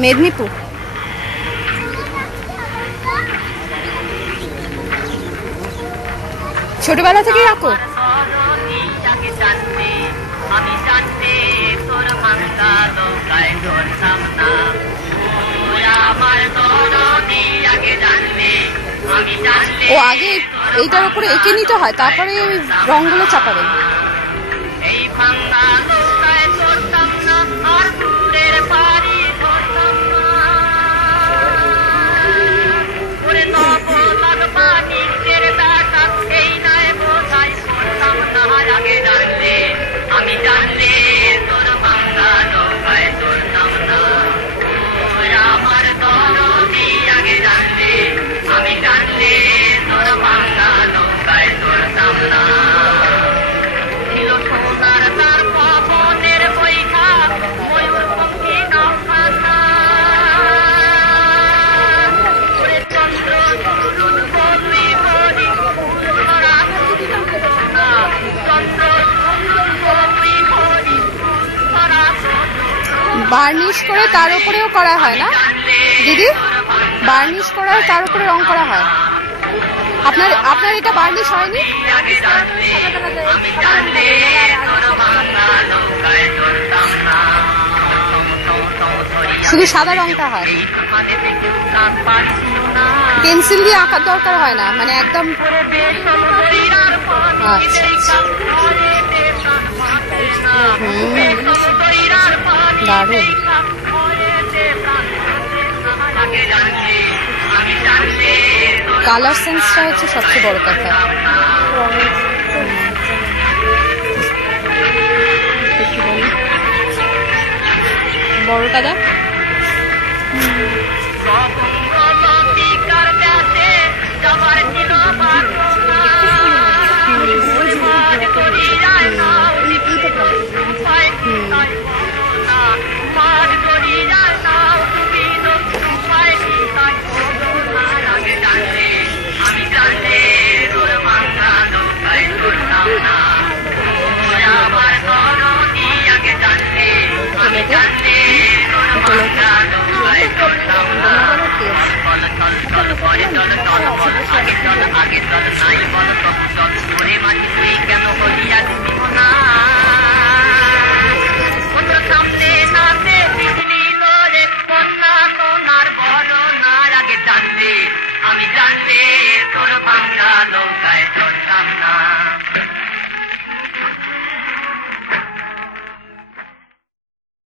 মেদিনীপুর। ছোটবেলা থেকেই আঁকো? ও আগে এইটার উপরে এঁকে নিতে হয়, তারপরে রংগুলো চাপাবেন। বার্নিশ করে তার উপরেও করা হয় না দিদি? বার্নিশ করা হয়, তার উপরে রং করা হয়। আপনার এটা বার্নিশ হয়নি? শুধু সাদা রংটা হয়, পেন্সিল দিয়ে আঁকার দরকার হয় না, মানে একদম। আচ্ছা দারুণ। কালার সেন্সটা হচ্ছে সবচেয়ে বড় কথা। বড়টা দেখ।